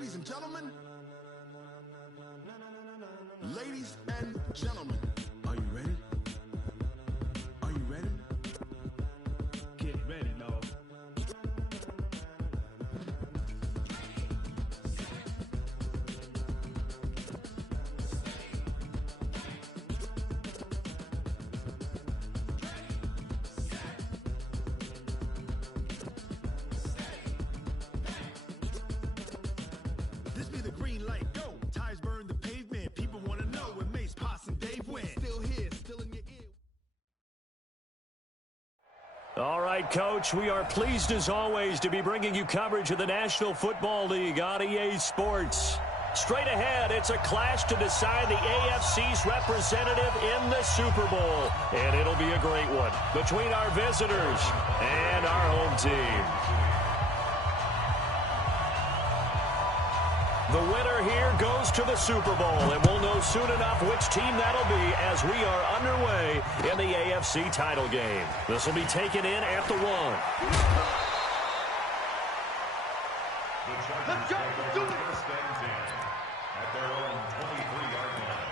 Ladies and gentlemen. Ladies and gentlemen. Are you ready? Are you ready? Get ready, dog. This be the green light, go. Tires burn the pavement. People want to know when Mace, Poss, and Dave win. Still here, still in your ear. All right, Coach, we are pleased as always to be bringing you coverage of the National Football League on EA Sports. Straight ahead, it's a clash to decide the AFC's representative in the Super Bowl. And it'll be a great one between our visitors and our home team. The winner here goes to the Super Bowl, and we'll know soon enough which team that'll be as we are underway in the AFC title game. This will be taken in at the 1. Let's go. Let's do it. First and 10 at their own 23-yard line.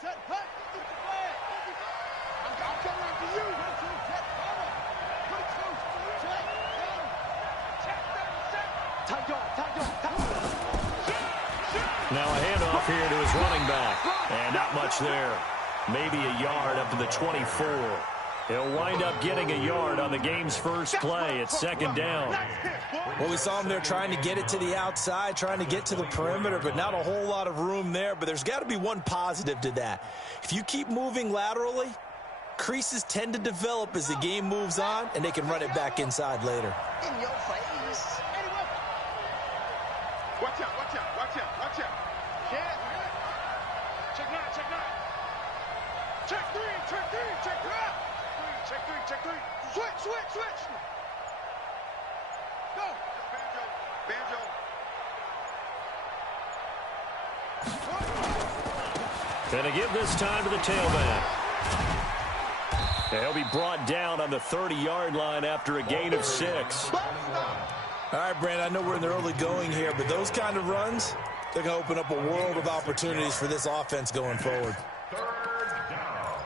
Set, hut, get the flag. I'm coming after you. Set, cover. Put it close. Check, down. Check, down, set. Tight dog, tight dog, tight dog. Now a handoff here to his running back. And not much there. Maybe a yard up to the 24. He'll wind up getting a yard on the game's first play. It's second down. Well, we saw him there trying to get it to the outside, trying to get to the perimeter, but not a whole lot of room there. But there's got to be one positive to that. If you keep moving laterally, creases tend to develop as the game moves on, and they can run it back inside later. In your face. Watch out, watch out, watch out, watch out. Yeah. Check 9, check 9. Check 3, check 3, check 3. Check 3, check 3. Switch, switch, switch. Go. Banjo, banjo. Gonna give this time to the tailback. And he'll be brought down on the 30-yard line after a gain of 6. All right, Brandon, I know we're in the early going here, but those kind of runs, they're going to open up a world of opportunities for this offense going forward. Third down.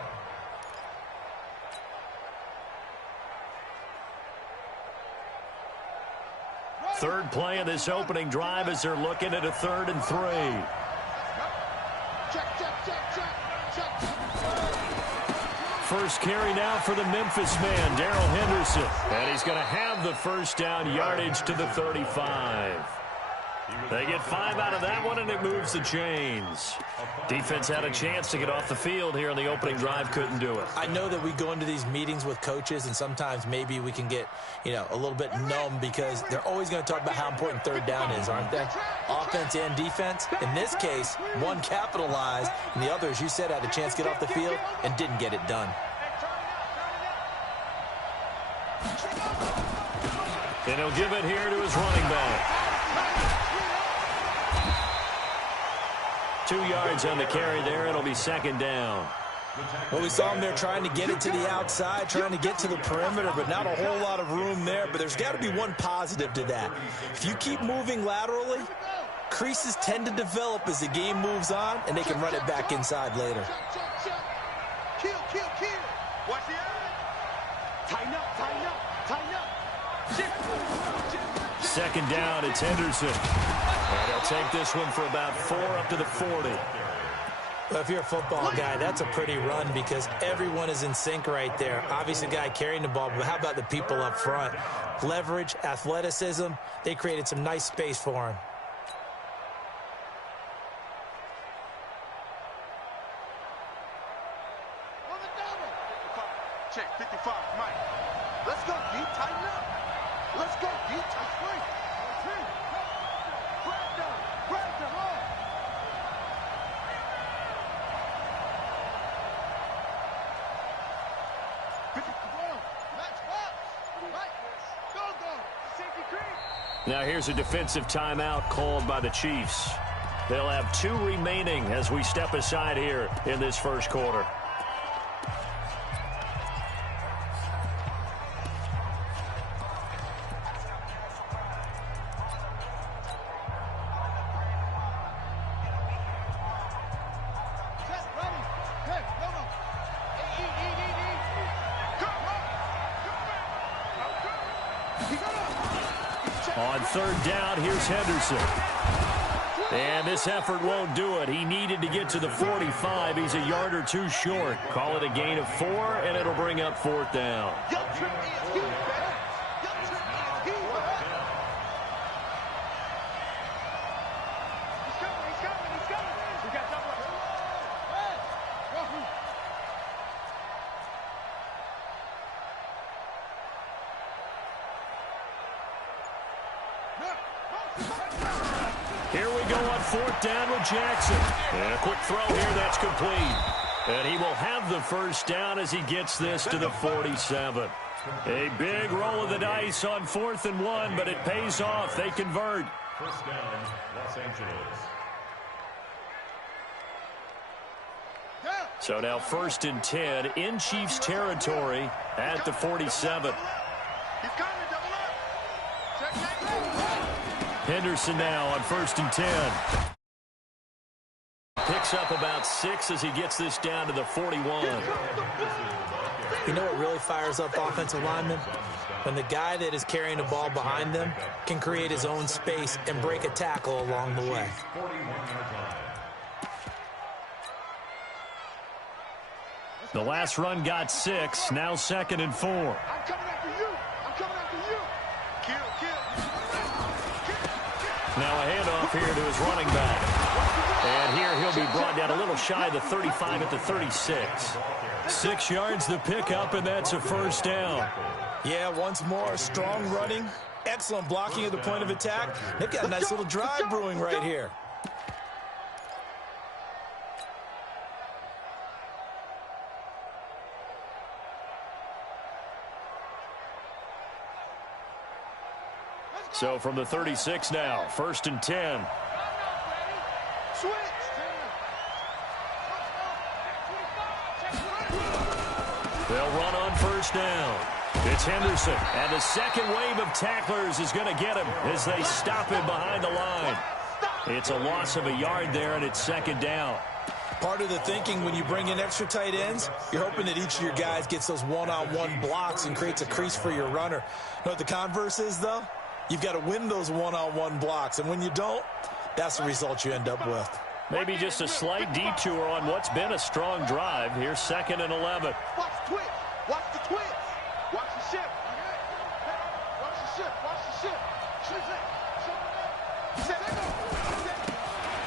Third play of this opening drive as they're looking at a 3rd and 3. Check, check, check, check, check. First carry now for the Memphis man, Darrell Henderson. And he's going to have the first down yardage to the 35. They get 5 out of that one, and it moves the chains. Defense had a chance to get off the field here in the opening drive, couldn't do it. I know that we go into these meetings with coaches, and sometimes maybe we can get, a little bit numb because they're always going to talk about how important third down is, aren't they? Offense and defense. In this case, one capitalized, and the other, as you said, had a chance to get off the field and didn't get it done. And he'll give it here to his running back. 2 yards on the carry there. It'll be second down. Well, we saw him there trying to get it to the outside, trying to get to the perimeter, but not a whole lot of room there. But there's got to be one positive to that. If you keep moving laterally, creases tend to develop as the game moves on, and they can run it back inside later. Kill, kill, kill. Watch the eye. Tighten up, tighten up, tighten up. Second down, it's Henderson. And he'll take this one for about 4 up to the 40. Well, if you're a football guy, that's a pretty run because everyone is in sync right there. Obviously, the guy carrying the ball, but how about the people up front? Leverage, athleticism, they created some nice space for him. Check 55, Mike. Let's go, D. Tighten up. Let's go, D. Tight swing. Grab down. Grab down. Match box. Now here's a defensive timeout called by the Chiefs. They'll have 2 remaining as we step aside here in this first quarter. On third down, here's Henderson. And this effort won't do it. He needed to get to the 45. He's a yard or 2 short. Call it a gain of 4, and it'll bring up 4th down. Here we go on 4th down with Jackson. And a quick throw here, that's complete. And he will have the first down as he gets this to the 47. A big roll of the dice on 4th and 1, but it pays off. They convert. First down, Los Angeles. So now 1st and 10 in Chiefs territory at the 47. Henderson now on 1st and 10. Picks up about 6 as he gets this down to the 41. You know what really fires up offensive linemen? When the guy that is carrying the ball behind them can create his own space and break a tackle along the way. The last run got 6, now 2nd and 4. I'm coming after you. I'm coming after you. Now a handoff here to his running back. And here he'll be brought down a little shy of the 35 at the 36. 6 yards the pickup, and that's a first down. Yeah, once more, strong running, excellent blocking at the point of attack. They've got a nice little drive brewing right here. So from the 36 now, 1st and 10. They'll run on first down. It's Henderson, and the second wave of tacklers is going to get him as they stop him behind the line. It's a loss of a yard there, and it's 2nd down. Part of the thinking when you bring in extra tight ends, you're hoping that each of your guys gets those one-on-one blocks and creates a crease for your runner. You know what the converse is, though? You've got to win those one-on-one blocks, and when you don't, that's the result you end up with. Maybe just a slight detour on what's been a strong drive. Here's 2nd and 11. Watch the twitch. Watch the twitch. Watch the shift. Watch the shift. Watch the shift.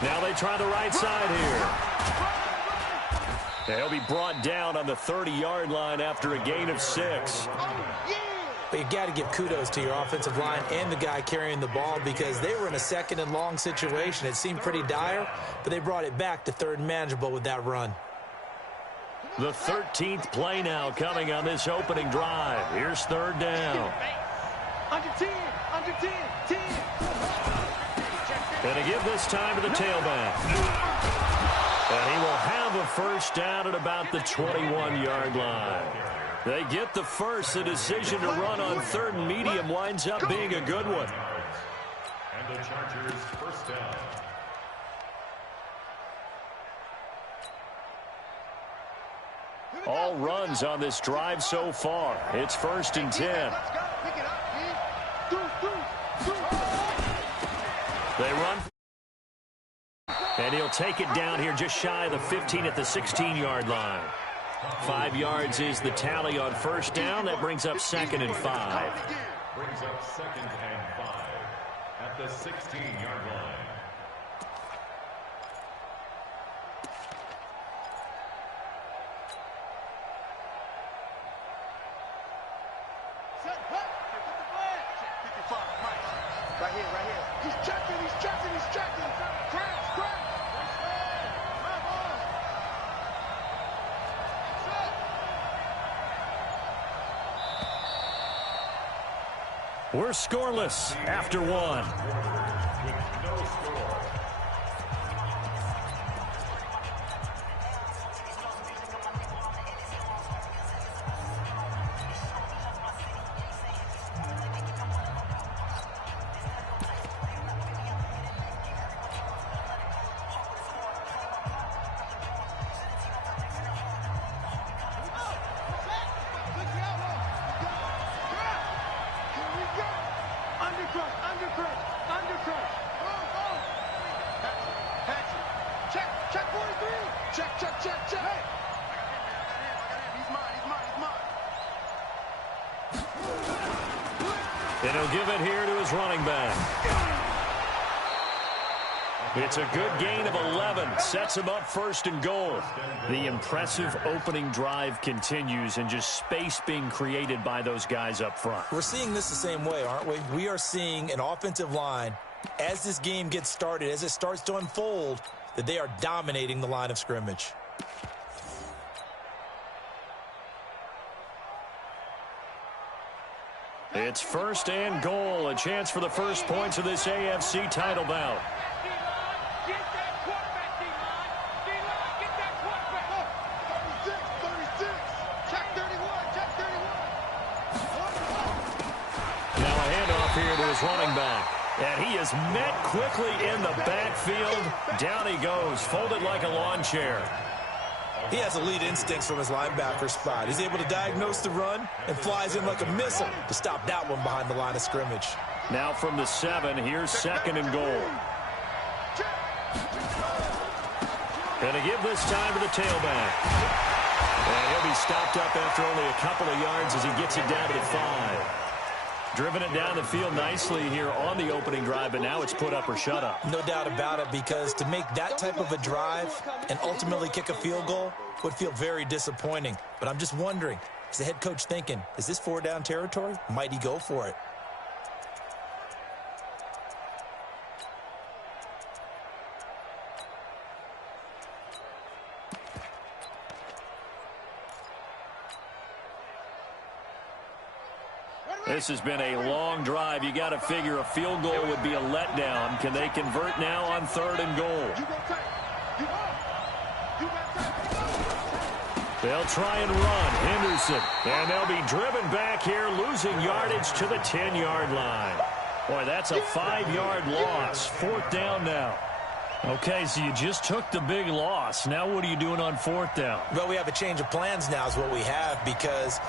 Now they try the right side here. They'll be brought down on the 30-yard line after a gain of 6. But you got to give kudos to your offensive line and the guy carrying the ball because they were in a 2nd and long situation. It seemed pretty dire, but they brought it back to 3rd and manageable with that run. The 13th play now coming on this opening drive. Here's 3rd down. Under 10. Under 10. 10. And to give this time to the tailback. And he will have a first down at about the 21-yard line. They get the first. The decision to run on 3rd and medium winds up being a good one. And the Chargers first down. All runs on this drive so far. It's 1st and 10. They run. And he'll take it down here just shy of the 15 at the 16-yard line. 5 yards is the tally on first down. That brings up 2nd and 5. Brings up 2nd and 5 at the 16-yard line. Right here, right here. He's checking, he's checking, he's checking. Crash, crash. We're scoreless after one. No score. And he'll give it here to his running back. It's a good gain of 11. Sets him up first and goal. The impressive opening drive continues, and just space being created by those guys up front. We're seeing this the same way, aren't we? We are seeing an offensive line, as this game gets started, as it starts to unfold, that they are dominating the line of scrimmage. It's first and goal, a chance for the first points of this AFC title bout. Now a handoff here to his running back. And he is met quickly in the backfield. Down he goes, folded like a lawn chair. He has elite instincts from his linebacker spot. He's able to diagnose the run and flies in like a missile to stop that one behind the line of scrimmage. Now from the 7, here's second and goal. Going to give this time to the tailback. And he'll be stopped up after only a couple of yards as he gets it down to the 5. Driven it down the field nicely here on the opening drive, but now it's put up or shut up. No doubt about it, because to make that type of a drive and ultimately kick a field goal would feel very disappointing. But I'm just wondering, is the head coach thinking, is this 4-down territory? Might he go for it? This has been a long drive. You got to figure a field goal would be a letdown. Can they convert now on third and goal? They'll try and run. Henderson. And they'll be driven back here, losing yardage to the 10-yard line. Boy, that's a 5-yard loss. Fourth down now. Okay, so you just took the big loss. Now what are you doing on fourth down? Well, we have a change of plans now is what we have, because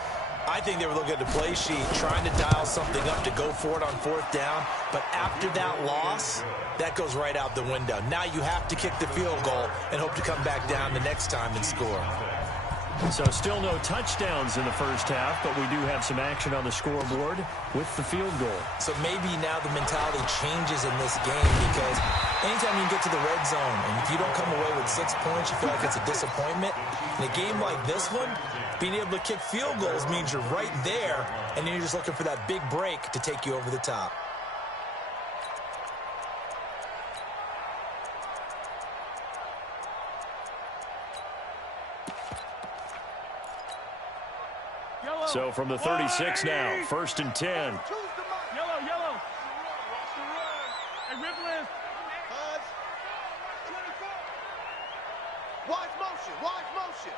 I think they were looking at the play sheet, trying to dial something up to go for it on fourth down. But after that loss, that goes right out the window. Now you have to kick the field goal and hope to come back down the next time and score. So still no touchdowns in the first half, but we do have some action on the scoreboard with the field goal. So maybe now the mentality changes in this game, because anytime you get to the red zone and if you don't come away with 6 points, you feel like it's a disappointment. In a game like this one, being able to kick field goals means you're right there, and then you're just looking for that big break to take you over the top. So from the 36 now, first and 10. Yellow, yellow. Hey, Rivlin. Watch motion, watch motion.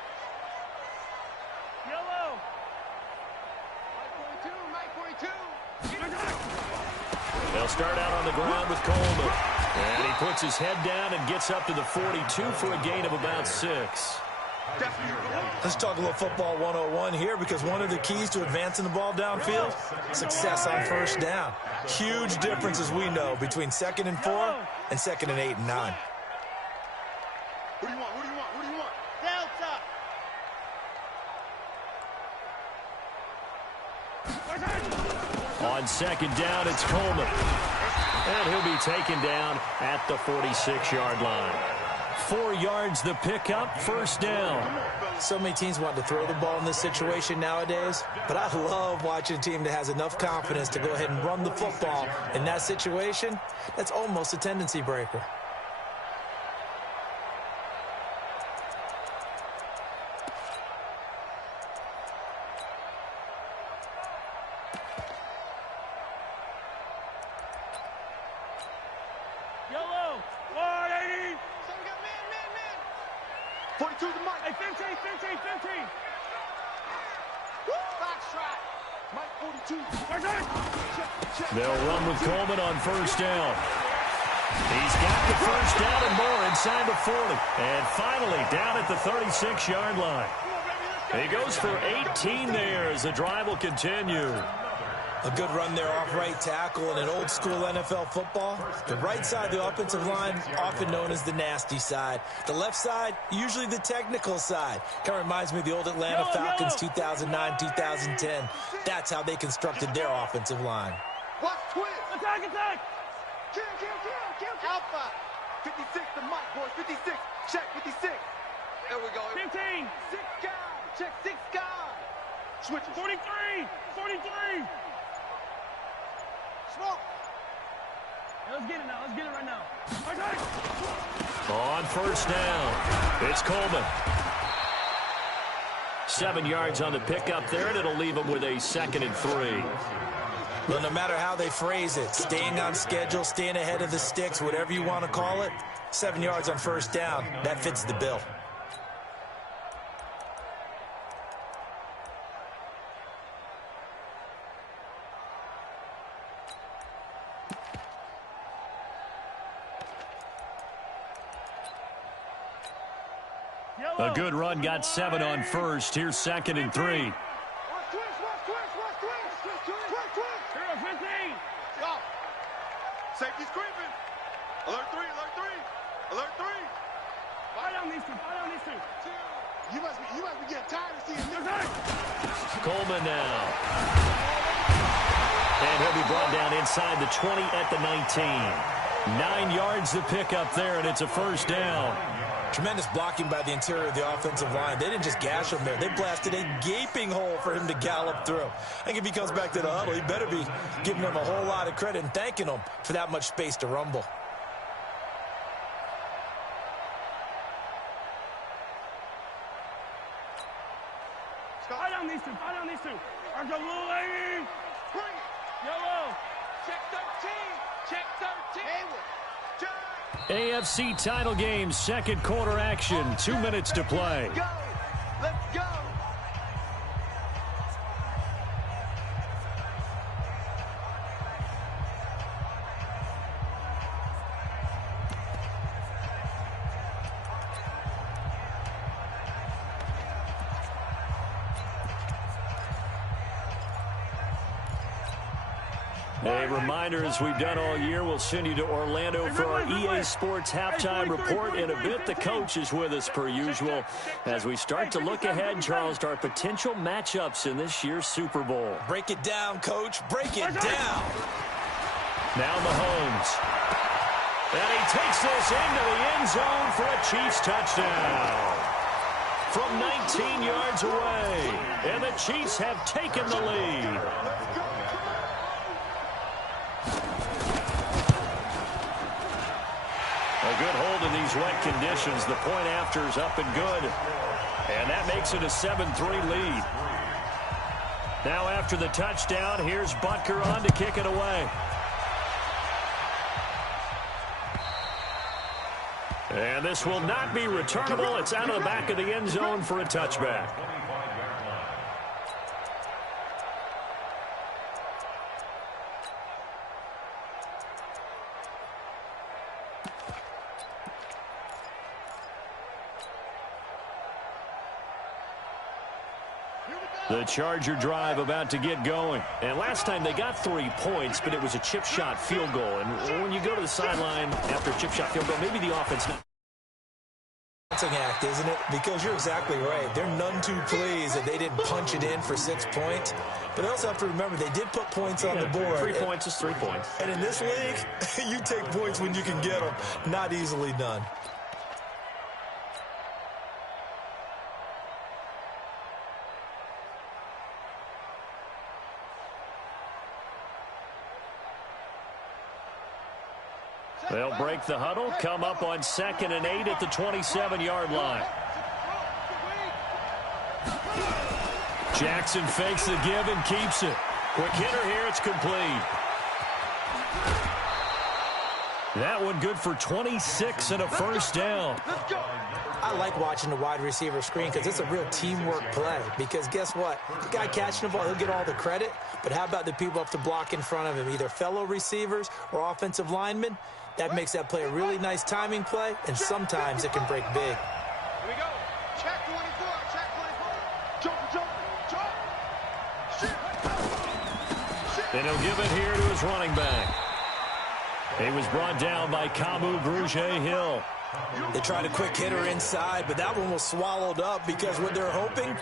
Yellow. 942, They'll start out on the ground with Coleman. And he puts his head down and gets up to the 42 for a gain of about 6. Let's talk a little football 101 here, because one of the keys to advancing the ball downfield, success on first down. Huge difference, as we know, between 2nd and 4 and 2nd and 8 and 9. Who do you want? Who do you want? Who do you want? Delta. On second down, it's Coleman. And he'll be taken down at the 46-yard line. 4 yards the pickup, first down. So many teams want to throw the ball in this situation nowadays, but I love watching a team that has enough confidence to go ahead and run the football in that situation. That's almost a tendency breaker. 42 to Mike. Hey, 15. Backstrap. Mike 42. They'll run with Coleman on first down. He's got the first down and more inside the 40. And finally down at the 36-yard line. He goes for 18 there as the drive will continue. A good run there off right tackle in an old-school NFL football. The right side of the offensive line, often known as the nasty side. The left side, usually the technical side. Kind of reminds me of the old Atlanta Falcons 2009, 2010. That's how they constructed their offensive line. Watch twist. Attack. Kill. Alpha. 56 to Mike, boys. 56. Check 56. There we go. 15. 6 guys. Check 6 guys. Switch. 43. Smoke. Let's get it right now. On first down, it's Coleman. 7 yards on the pickup there, and it'll leave him with a 2nd and 3. Well, no matter how they phrase it, staying on schedule, staying ahead of the sticks, whatever you want to call it, 7 yards on first down, that fits the bill. A good run, got 7 on first. Here's 2nd and 3. Safety's creeping. Alert 3. Fire down these two. You must be getting tired of seeing this. Coleman now. And he'll be brought down inside the 20 at the 19. 9 yards to pick up there, and it's a first down. Tremendous blocking by the interior of the offensive line. They didn't just gash him there. They blasted a gaping hole for him to gallop through. I think if he comes back to the huddle, he better be giving them a whole lot of credit and thanking them for that much space to rumble. Fire down these two. Argo blue, lady. Bring it. Yellow. Check 13. Hayward. Check. AFC title game, second quarter action. 2 minutes to play. Let's go. A reminder, as we've done all year, we'll send you to Orlando for our EA Sports halftime report. In a bit, the coach is with us per usual as we start to look ahead, Charles, to our potential matchups in this year's Super Bowl. Break it down, Coach. Break it down. Now Mahomes. And he takes this into the end zone for a Chiefs touchdown. From 19 yards away. And the Chiefs have taken the lead. A good hold in these wet conditions. The point after is up and good. And that makes it a 7-3 lead. Now after the touchdown, here's Butker on to kick it away. And this will not be returnable. It's out of the back of the end zone for a touchback. The Charger drive about to get going. And last time they got 3 points, but it was a chip shot field goal. And when you go to the sideline after a chip shot field goal, maybe the offense... Balancing act, isn't it? Because you're exactly right. They're none too pleased that they didn't punch it in for 6 points. But they also have to remember they did put points on the board. 3 points is 3 points. And in this league, you take points when you can get them. Not easily done. They'll break the huddle, come up on 2nd and 8 at the 27-yard line. Jackson fakes the give and keeps it. Quick hitter here, it's complete. That one good for 26 and a first down. I I like watching the wide receiver screen because it's a real teamwork play. Because guess what? The guy catching the ball, he'll get all the credit. But how about the people up to block in front of him, either fellow receivers or offensive linemen? That makes that play a really nice timing play, and sometimes it can break big. Here we go. Check 24. Check 24. Jump, jump, jump. And he'll give it here to his running back. He was brought down by Kamu Grugier-Hill. They tried a quick hitter inside, but that one was swallowed up because what they're hoping,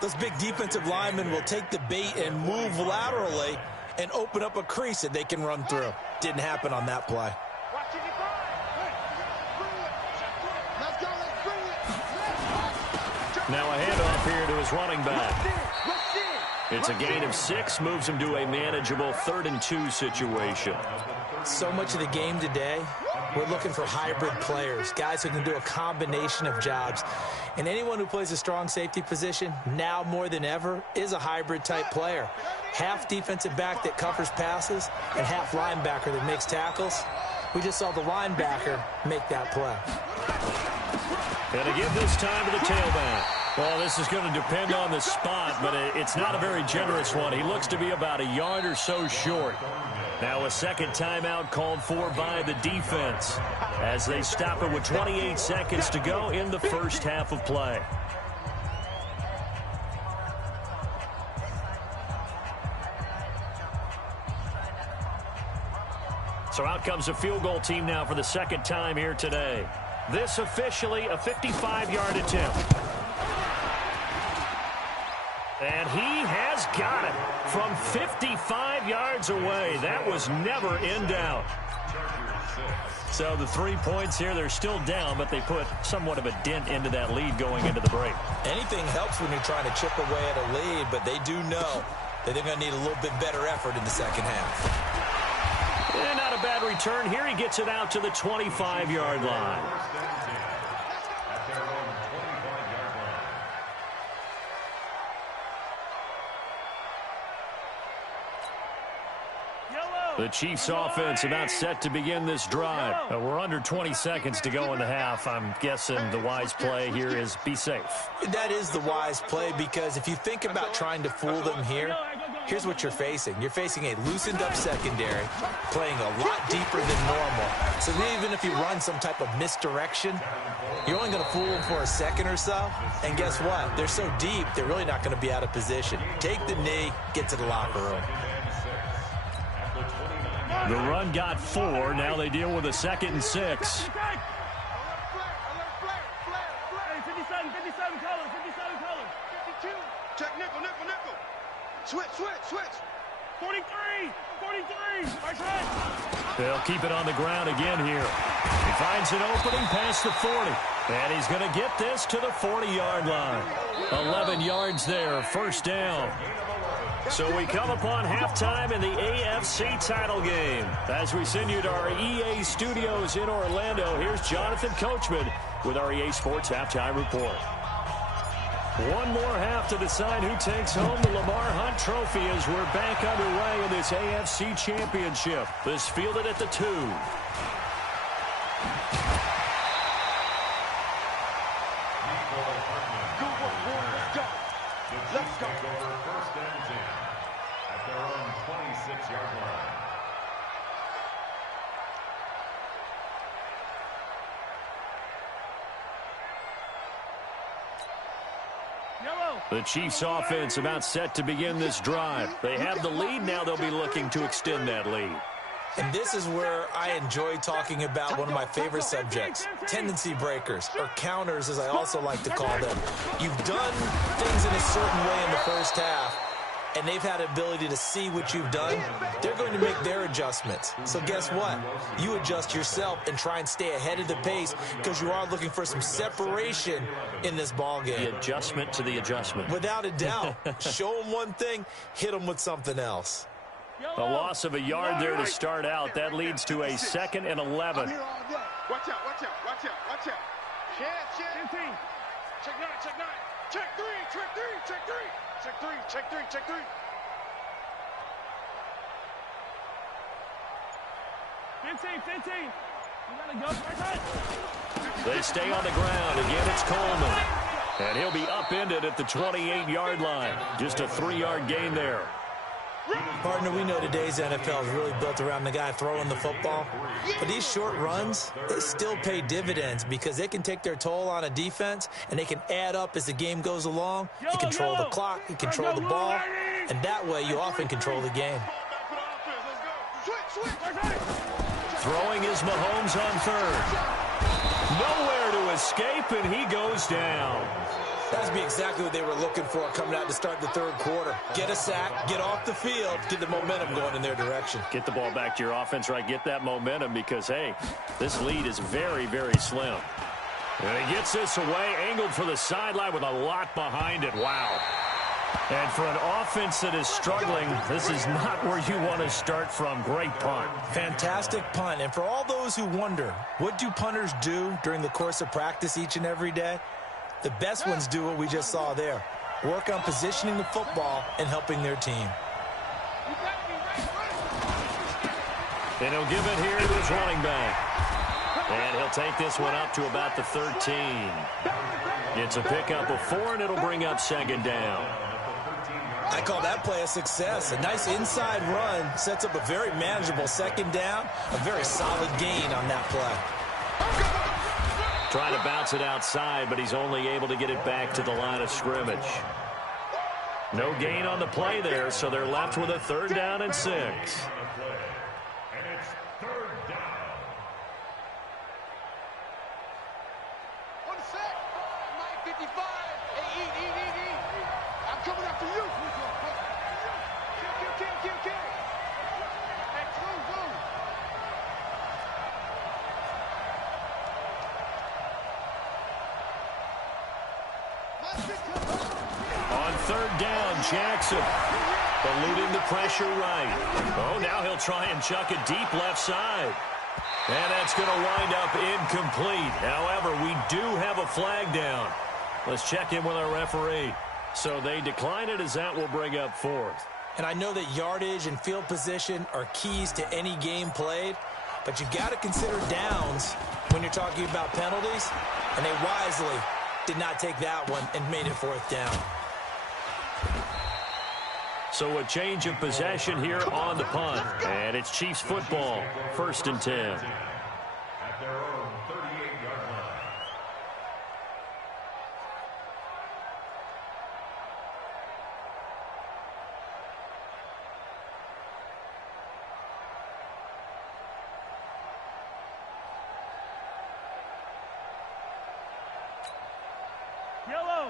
those big defensive linemen will take the bait and move laterally and open up a crease that they can run through. Didn't happen on that play. Now a handoff here to his running back. It's a gain of 6, moves him to a manageable 3rd and 2 situation. So much of the game today, we're looking for hybrid players, guys who can do a combination of jobs. And anyone who plays a strong safety position, now more than ever, is a hybrid type player. Half defensive back that covers passes and half linebacker that makes tackles. We just saw the linebacker make that play. And again this time to the tailback. Well, this is going to depend on the spot, but it's not a very generous one. He looks to be about a yard or so short. Now a second timeout called for by the defense as they stop it with 28 seconds to go in the first half of play. So out comes a field goal team now for the second time here today. This officially a 55-yard attempt. And he has got it from 55 yards away. That was never in doubt. So the 3 points here, they're still down, but they put somewhat of a dent into that lead going into the break. Anything helps when you're trying to chip away at a lead, but they do know that they're going to need a little bit better effort in the second half. And not a bad return. Here he gets it out to the 25-yard line. The Chiefs offense about set to begin this drive. We're under 20 seconds to go in the half. I'm guessing the wise play here is be safe. That is the wise play because if you think about trying to fool them here, here's what you're facing. You're facing a loosened up secondary, playing a lot deeper than normal. So even if you run some type of misdirection, you're only going to fool them for a second or so. And guess what? They're so deep, they're really not going to be out of position. Take the knee, get to the locker room. The run got 4. Now they deal with a 2nd and 6. Hey, 57 colors, 57 colors. 52. Check nickel, nickel, nickel. Switch. 43. Right side. They'll keep it on the ground again here. He finds an opening past the 40. And he's going to get this to the 40-yard line. 11 yards there, first down. So we come upon halftime in the AFC title game. As we send you to our EA studios in Orlando, here's Jonathan Coachman with our EA Sports Halftime Report. One more half to decide who takes home the Lamar Hunt Trophy as we're back underway in this AFC Championship. This fielded at the 2. Go, let's go. First and 10 at their own 26-yard line. The Chiefs offense about set to begin this drive. They have the lead. Now they'll be looking to extend that lead. And this is where I enjoy talking about one of my favorite subjects, tendency breakers, or counters as I also like to call them. You've done things in a certain way in the first half, and they've had the ability to see what you've done. They're going to make their adjustments. So guess what? You adjust yourself and try and stay ahead of the pace because you are looking for some separation in this ball game. The adjustment to the adjustment. Without a doubt. Show them one thing, hit them with something else. A loss of a yard there to start out. That leads to a 2nd and 11. Watch out. Check 9. Check 3. 15. They stay on the ground. Again, it's Coleman. And he'll be upended at the 28-yard line. Just a 3-yard gain there. Partner, we know today's NFL is really built around the guy throwing the football. But these short runs, they still pay dividends because they can take their toll on a defense, and they can add up as the game goes along. You control the clock, you control the ball, and that way you often control the game. Throwing is Mahomes on third. Nowhere to escape, and he goes down. That's be exactly what they were looking for coming out to start the third quarter. Get a sack, get off the field, get the momentum going in their direction. Get the ball back to your offense, right? Get that momentum because, hey, this lead is very, very slim. And he gets this away, angled for the sideline with a lot behind it. Wow. And for an offense that is struggling, this is not where you want to start from. Great punt. Fantastic punt. And for all those who wonder, what do punters do during the course of practice each and every day? The best ones do what we just saw there. Work on positioning the football and helping their team. And he'll give it here to his running back. And he'll take this one up to about the 13. It's a pickup of 4, and it'll bring up second down. I call that play a success. A nice inside run sets up a very manageable second down. A very solid gain on that play. Trying to bounce it outside, but he's only able to get it back to the line of scrimmage. No gain on the play there, so they're left with a 3rd down and 6. And it's 3rd down. On the set. Mike 55. Hey, eat. I'm coming after you. Kill. Hey, Blue. On 3rd down, Jackson eluding the pressure right. Oh, now he'll try and chuck it deep left side. And that's going to wind up incomplete. However, we do have a flag down. Let's check in with our referee. So they decline it as that will bring up 4th. And I know that yardage and field position are keys to any game played, but you got to consider downs when you're talking about penalties, and they wisely did not take that one and made it 4th down. So a change of possession here on the punt, and it's Chiefs football, 1st and 10. At their own 38-yard line.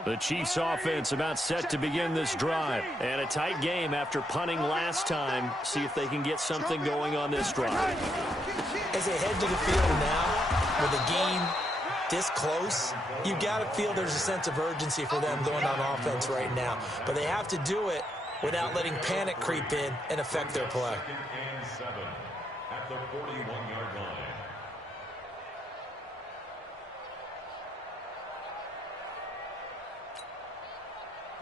The Chiefs offense about set to begin this drive. And a tight game after punting last time. See if they can get something going on this drive. As they head to the field now, with a game this close, you got to feel there's a sense of urgency for them going on offense right now. But they have to do it without letting panic creep in and affect their play. 2nd and 7 at the 41-yard line.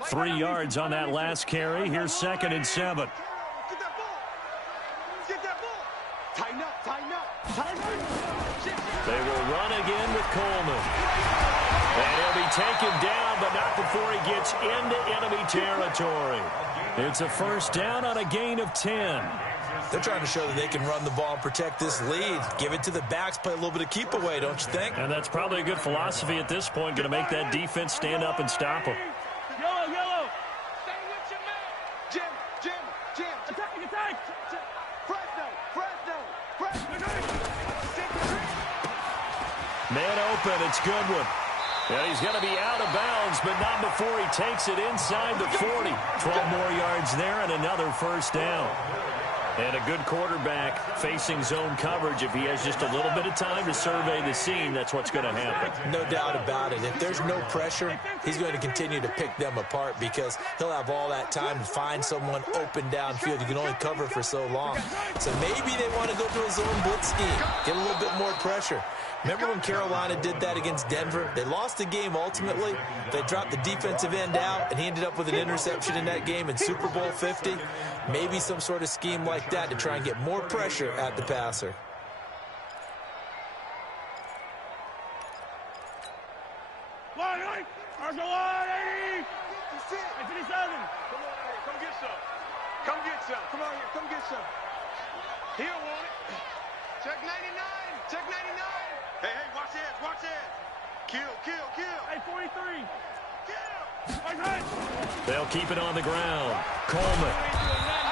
3 yards on that last carry. Here's 2nd and 7. Get that ball. Tighten up. They will run again with Coleman. And he'll be taken down, but not before he gets into enemy territory. It's a 1st down on a gain of 10. They're trying to show that they can run the ball and protect this lead. Give it to the backs, play a little bit of keep away, don't you think? And that's probably a good philosophy at this point, going to make that defense stand up and stop them. Yellow. Stay with your man. Jim. Attack. Fresno. Man open, it's Goodwin. And he's going to be out of bounds, but not before he takes it inside the 40. 12 more yards there and another 1st down. And a good quarterback facing zone coverage. If he has just a little bit of time to survey the scene, that's what's going to happen. No doubt about it. If there's no pressure, he's going to continue to pick them apart because he'll have all that time to find someone open downfield. You can only cover for so long. So maybe they want to go to a zone blitz scheme, get a little bit more pressure. Remember when Carolina did that against Denver? They lost the game ultimately. They dropped the defensive end out, and he ended up with an interception in that game in Super Bowl 50. Maybe some sort of scheme like that to try and get more pressure at the passer. some. Come get some. Come on here. Come get some. He don't want it. Check 99. Check 99. Hey, watch this. Watch this. Kill. Hey, 43. They'll keep it on the ground. Coleman.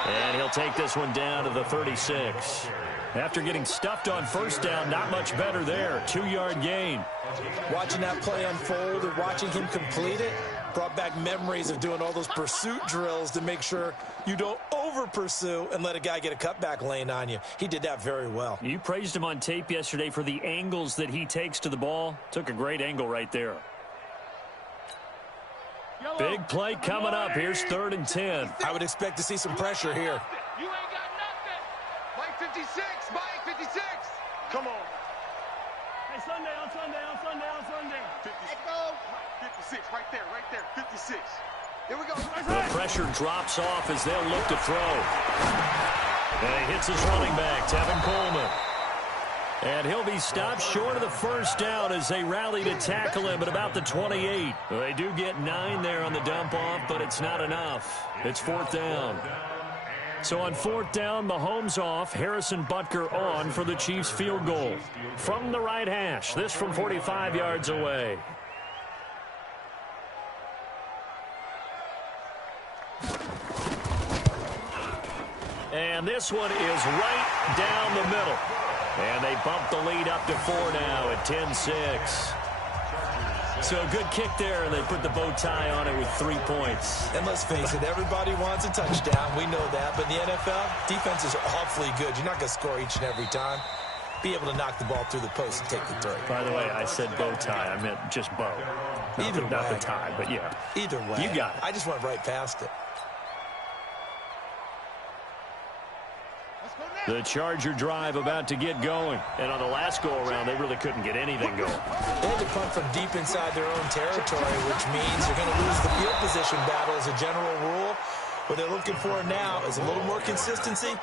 And he'll take this one down to the 36. After getting stuffed on first down, not much better there. 2-yard gain. Watching that play unfold and watching him complete it brought back memories of doing all those pursuit drills to make sure you don't over-pursue and let a guy get a cutback lane on you. He did that very well. You praised him on tape yesterday for the angles that he takes to the ball. Took a great angle right there. Big play coming up. Here's 3rd and 10. I would expect to see some pressure here. You ain't got nothing. Mike 56. Mike 56. Come on. Hey, Sunday. 56. Right there. 56. Here we go. The pressure drops off as they'll look to throw. And he hits his running back, Tevin Coleman. And he'll be stopped short of the first down as they rally to tackle him at about the 28. They do get 9 there on the dump off, but it's not enough. It's 4th down. So on 4th down, Mahomes off, Harrison Butker on for the Chiefs field goal. From the right hash, this from 45 yards away. And this one is right down the middle. And they bump the lead up to 4 now at 10-6. So a good kick there, and they put the bow tie on it with 3 points. And let's face it, everybody wants a touchdown. We know that. But in the NFL, defenses are awfully good. You're not going to score each and every time. Be able to knock the ball through the post and take the 3. By the way, I said bow tie. I meant just bow. Not the tie, but yeah. Either way. You got it. I just went right past it. The Charger drive about to get going. And on the last go-around, they really couldn't get anything going. They had to punt from deep inside their own territory, which means they're going to lose the field position battle as a general rule. What they're looking for now is a little more consistency,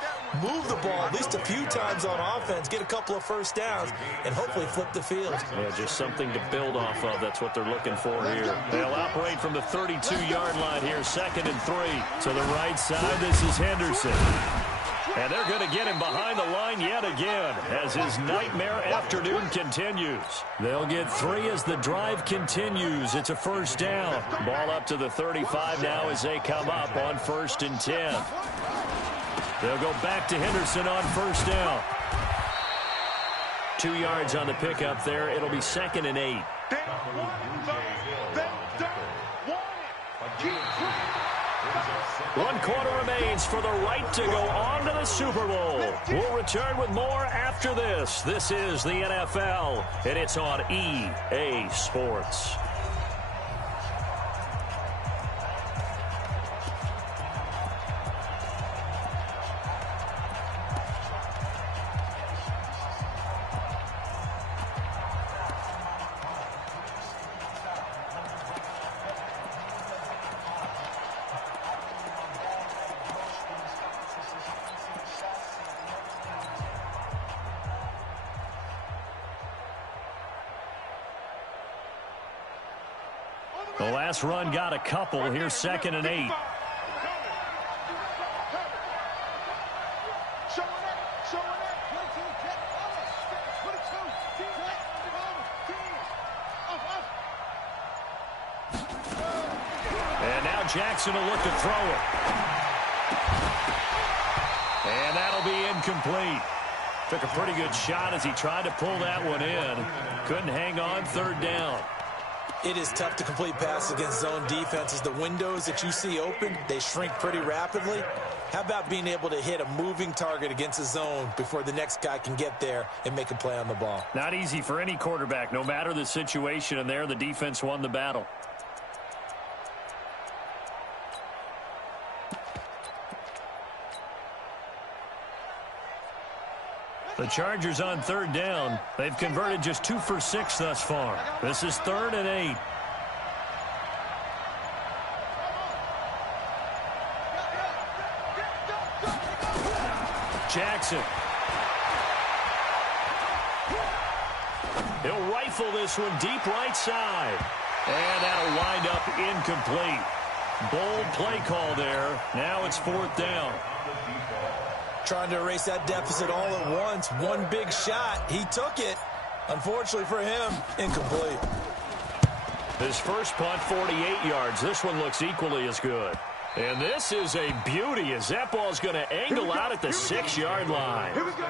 move the ball at least a few times on offense, get a couple of first downs, and hopefully flip the field. Yeah, just something to build off of. That's what they're looking for here. They'll operate from the 32-yard line here, 2nd and 3. To the right side, this is Henderson. And they're going to get him behind the line yet again as his nightmare afternoon continues. They'll get 3 as the drive continues. It's a first down. Ball up to the 35 now as they come up on 1st and 10. They'll go back to Henderson on first down. 2 yards on the pickup there. It'll be 2nd and 8. One quarter remains for the right to go on to the Super Bowl. We'll return with more after this. This is the NFL, and it's on EA Sports. The last run got a couple. Here's 2nd and 8. And now Jackson will look to throw it. And that'll be incomplete. Took a pretty good shot as he tried to pull that one in. Couldn't hang on, 3rd down. It is tough to complete passes against zone defenses. The windows that you see open, they shrink pretty rapidly. How about being able to hit a moving target against a zone before the next guy can get there and make a play on the ball? Not easy for any quarterback, no matter the situation, and there the defense won the battle. The Chargers on 3rd down. They've converted just 2 for 6 thus far. This is 3rd and 8. Jackson. He'll rifle this one deep right side. And that'll wind up incomplete. Bold play call there. Now it's 4th down. Trying to erase that deficit all at once. One big shot. He took it. Unfortunately for him, incomplete. His first punt, 48 yards. This one looks equally as good. And this is a beauty as that ball's going to angle out at the 6-yard line. Here we go.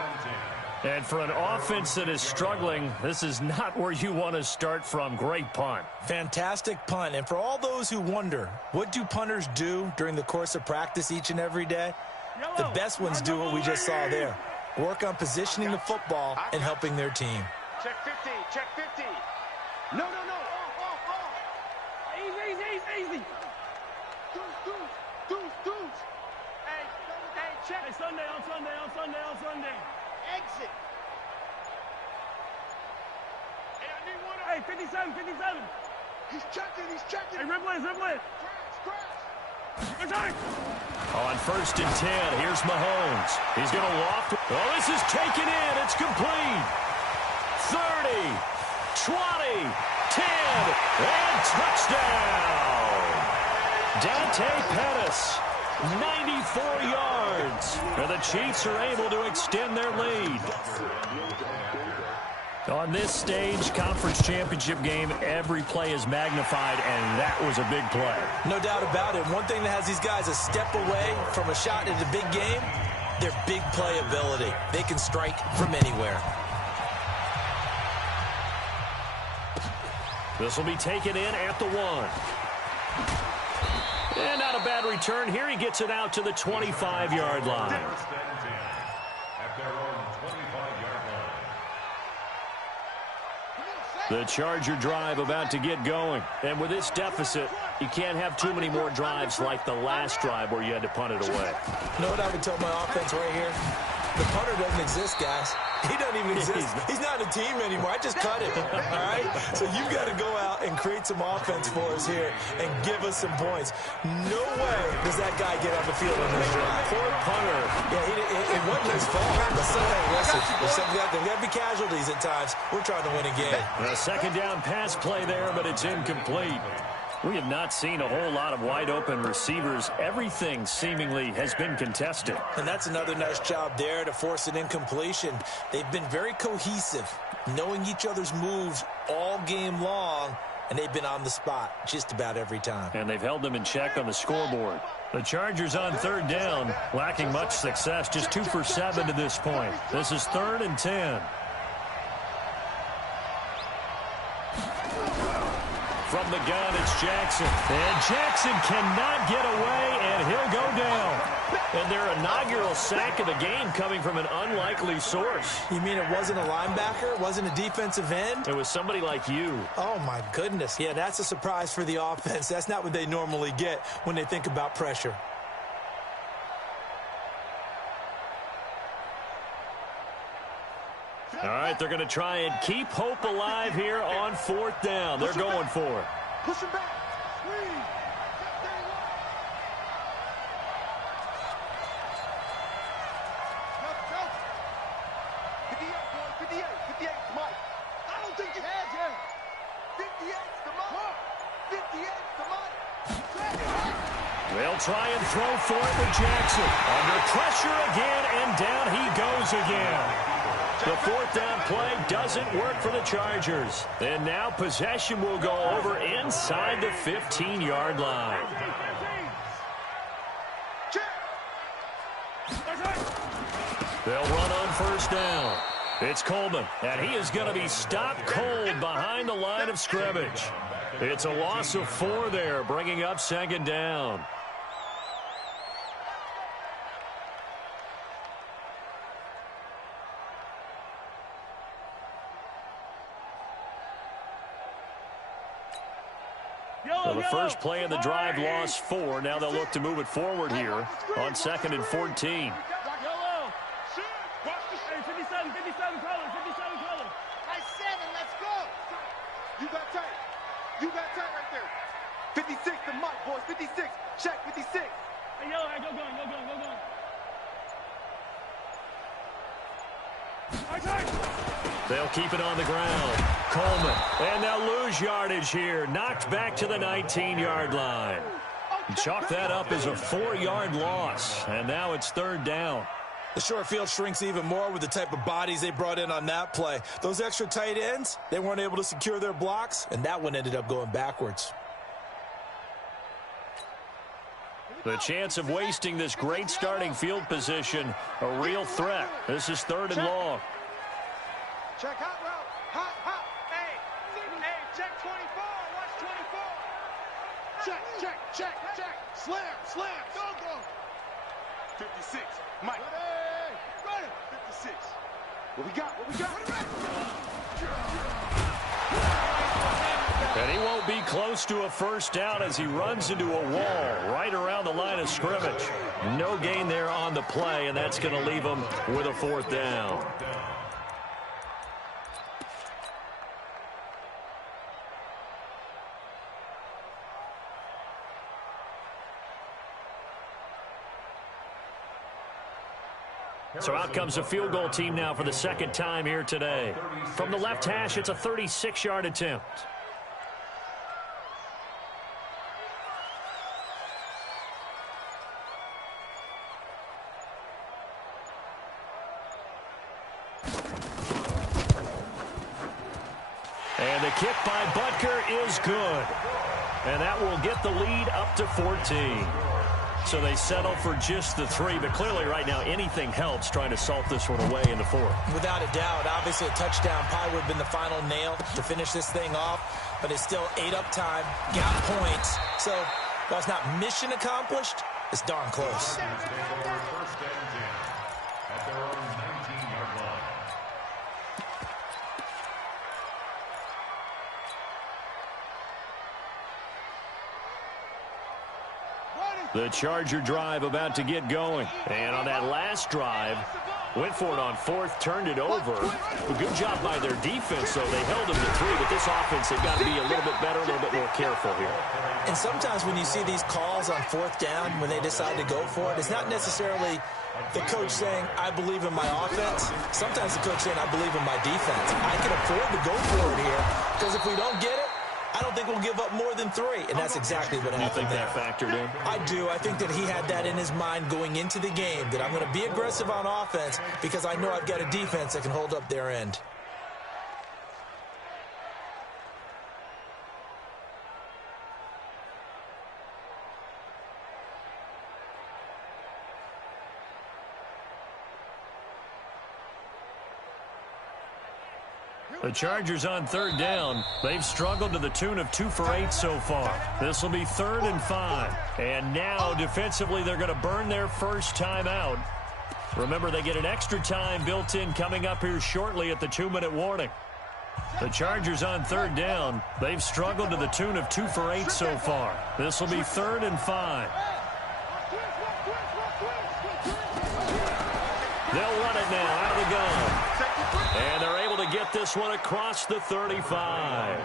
And for an offense that is struggling, this is not where you want to start from. Great punt. Fantastic punt. And for all those who wonder, what do punters do during the course of practice each and every day? The best ones do what we just saw there. Work on positioning the football and helping their team. Check 50. Check 50. No. Off. Easy. Deuce. Hey, check. Hey, Sunday. Exit. Hey, I need one. Hey, 57. He's checking. Hey, Ripley. Crash. Return. On 1st and 10, here's Mahomes. He's going to loft. Oh, this is taken in. It's complete. 30, 20, 10, and touchdown. Dante Pettis, 94 yards. And the Chiefs are able to extend their lead. On this stage, conference championship game, every play is magnified, and that was a big play. No doubt about it. One thing that has these guys a step away from a shot at a big game, their big play ability. They can strike from anywhere. This will be taken in at the 1. And not a bad return here. He gets it out to the 25-yard line. At their own 25-yard line. The Charger drive about to get going. And with this deficit, you can't have too many more drives like the last drive where you had to punt it away. You know what I would tell my offense right here? The punter doesn't exist, guys. He doesn't even exist. He's not a team anymore. I just cut him, all right? So you've got to go out and create some offense for us here and give us some points. No way does that guy get on the field on this drive. Poor punter. Yeah, it wasn't his fault. But so, hey, listen, there's got to be casualties at times. We're trying to win a game. A 2nd down pass play there, but it's incomplete. We have not seen a whole lot of wide-open receivers. Everything seemingly has been contested. And that's another nice job there to force an incompletion. They've been very cohesive, knowing each other's moves all game long, and they've been on the spot just about every time. And they've held them in check on the scoreboard. The Chargers on 3rd down, lacking much success, just 2 for 7 to this point. This is 3rd and 10. From the gun, it's Jackson. And Jackson cannot get away, and he'll go down. And their inaugural sack of the game coming from an unlikely source. You mean it wasn't a linebacker? It wasn't a defensive end? It was somebody like you. Oh, my goodness. Yeah, that's a surprise for the offense. That's not what they normally get when they think about pressure. All right, they're going to try and keep hope alive here on 4th down. They're going for it. Push him back. Squeeze. 58, Mike. I don't think you had him. 58's the Mike. 58's the Mike. They'll try and throw for it with Jackson. Under pressure again, and down he goes again. The 4th down play doesn't work for the Chargers. And now possession will go over inside the 15-yard line. They'll run on 1st down. It's Coleman, and he is going to be stopped cold behind the line of scrimmage. It's a loss of 4 there, bringing up 2nd down. So the first play of the drive lost 4. Now they'll look to move it forward here on 2nd and 14. Hey, 57 color. By 7, let's go. You got tight. Right there. 56 the Mike, boys. 56. Check 56. Hey, yellow, go going. They'll keep it on the ground. Coleman, and they'll lose yardage here. Knocked back to the 19-yard line. Chalk that up as a 4-yard loss, and now it's third down. The short field shrinks even more with the type of bodies they brought in on that play. Those extra tight ends, they weren't able to secure their blocks, and that one ended up going backwards. The chance of wasting this great starting field position, a real threat. This is third and long. Check out route. Hot, hot. Hey, check 24. Watch 24. Check. Slam. Go. 56. Mike. Ready. 56. What we got? And he won't be close to a first down as he runs into a wall right around the line of scrimmage. No gain there on the play, and that's going to leave him with a fourth down. So out comes a field goal team now for the second time here today. From the left hash, it's a 36-yard attempt. And the kick by Butker is good. And that will get the lead up to 14. So they settle for just the 3, but clearly right now anything helps trying to salt this one away in the 4th. Without a doubt, obviously a touchdown probably would have been the final nail to finish this thing off, but it's still 8 up time, got points. So while it's not mission accomplished, it's darn close. First and 10 at their own 19-yard line. The Charger drive about to get going. And on that last drive, went for it on 4th, turned it over. A good job by their defense, though. They held them to 3, but this offense, they've got to be a little bit better, a little bit more careful here. And sometimes when you see these calls on 4th down, when they decide to go for it, it's not necessarily the coach saying, I believe in my offense. Sometimes the coach saying, I believe in my defense. I can afford to go for it here, because if we don't get it, I don't think we'll give up more than 3, and that's exactly what happened there. You think that factored in? I do. I think that he had that in his mind going into the game, that I'm going to be aggressive on offense because I know I've got a defense that can hold up their end. The Chargers on 3rd down. They've struggled to the tune of 2 for 8 so far. This will be 3rd and 5. And now, defensively, they're going to burn their first time out. Remember, they get an extra time built in coming up here shortly at the 2-minute warning. The Chargers on 3rd down. They've struggled to the tune of 2 for 8 so far. This will be 3rd and 5. They'll run it now out of the gun. And they're able to get this one across the 35.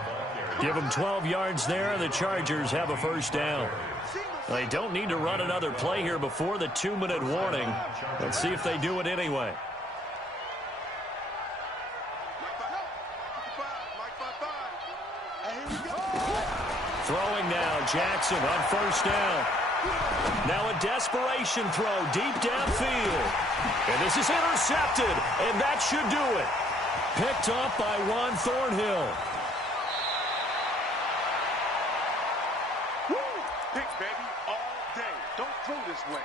Give them 12 yards there. The Chargers have a first down. They don't need to run another play here before the 2-minute warning. Let's see if they do it anyway. Throwing now, Jackson on first down. Now a desperation throw deep downfield. And this is intercepted, and that should do it. Picked up by Juan Thornhill. Pick, baby, all day. Don't throw this way.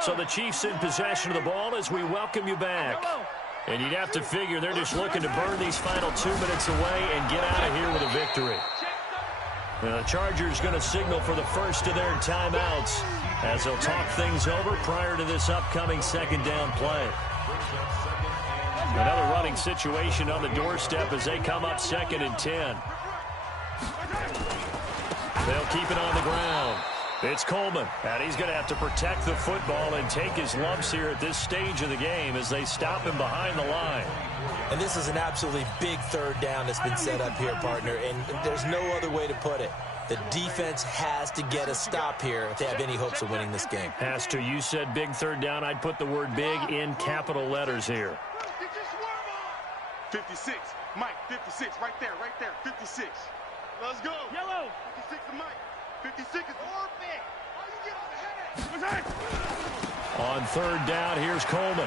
So the Chiefs in possession of the ball as we welcome you back. And you'd have to figure they're just looking to burn these final 2 minutes away and get out of here with a victory. The Chargers going to signal for the first of their timeouts as they'll talk things over prior to this upcoming second down play. Another running situation on the doorstep as they come up 2nd and 10. They'll keep it on the ground. It's Coleman, and he's going to have to protect the football and take his lumps here at this stage of the game as they stop him behind the line. And this is an absolutely big 3rd down that's been set up here, partner, and there's no other way to put it. The defense has to get a stop here if they have any hopes of winning this game. Has to. You said big 3rd down. I'd put the word big in capital letters here. 56. Mike, 56. Right there. 56. Let's go. Yellow. 56 to Mike. 56 is orbit. How you get on the head? What's that? On third down, here's Coleman.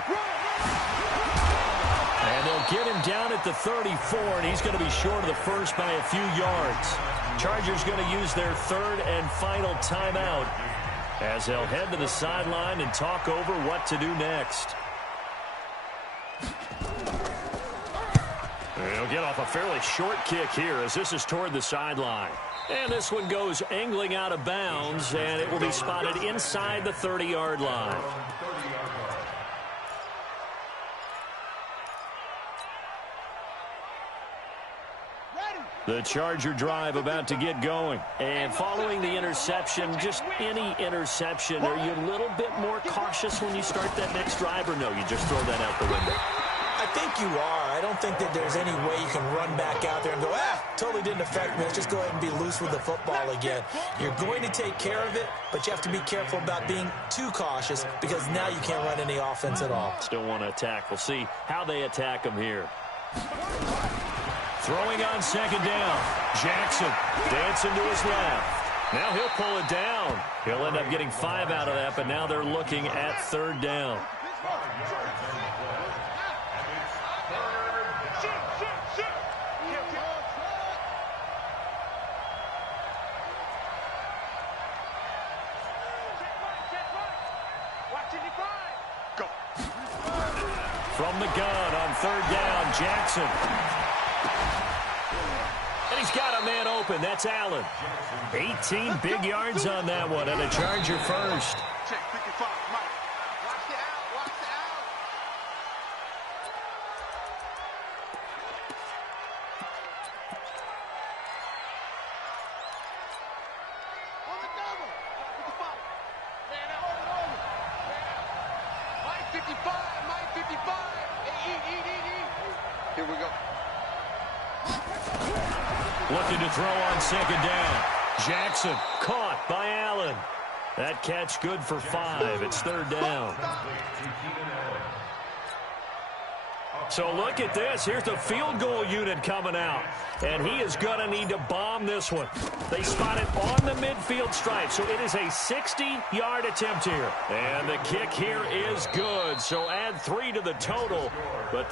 And they'll get him down at the 34, and he's going to be short of the first by a few yards. Chargers going to use their third and final timeout as they'll head to the sideline and talk over what to do next. They'll get off a fairly short kick here as this is toward the sideline. And this one goes angling out of bounds, and it will be spotted inside the 30-yard line. The Charger drive about to get going. And following the interception, just any interception, are you a little bit more cautious when you start that next drive, or no, you just throw that out the window? I think you are. I don't think that there's any way you can run back out there and go, totally didn't affect me. Let's just go ahead and be loose with the football again. You're going to take care of it, but you have to be careful about being too cautious because now you can't run any offense at all. Still want to attack. We'll see how they attack them here. Throwing on second down. Jackson dancing to his left. Now he'll pull it down. He'll end up getting 5 out of that, but now they're looking at third down. From the gun on third down, Jackson. And he's got a man open. That's Allen. 18 big yards on that one, and a Charger first. Check 55, Mike. Watch the out, watch the out. On the double. 55. Man out. Mike 55, Mike 55. Hey, eat. Here we go. Looking to throw on second down. Jackson caught by Allen. That catch good for 5. It's third down. So look at this. Here's the field goal unit coming out. And he is going to need to bomb this one. They spot it on the midfield stripe. So it is a 60-yard attempt here. And the kick here is good. So add 3 to the total. But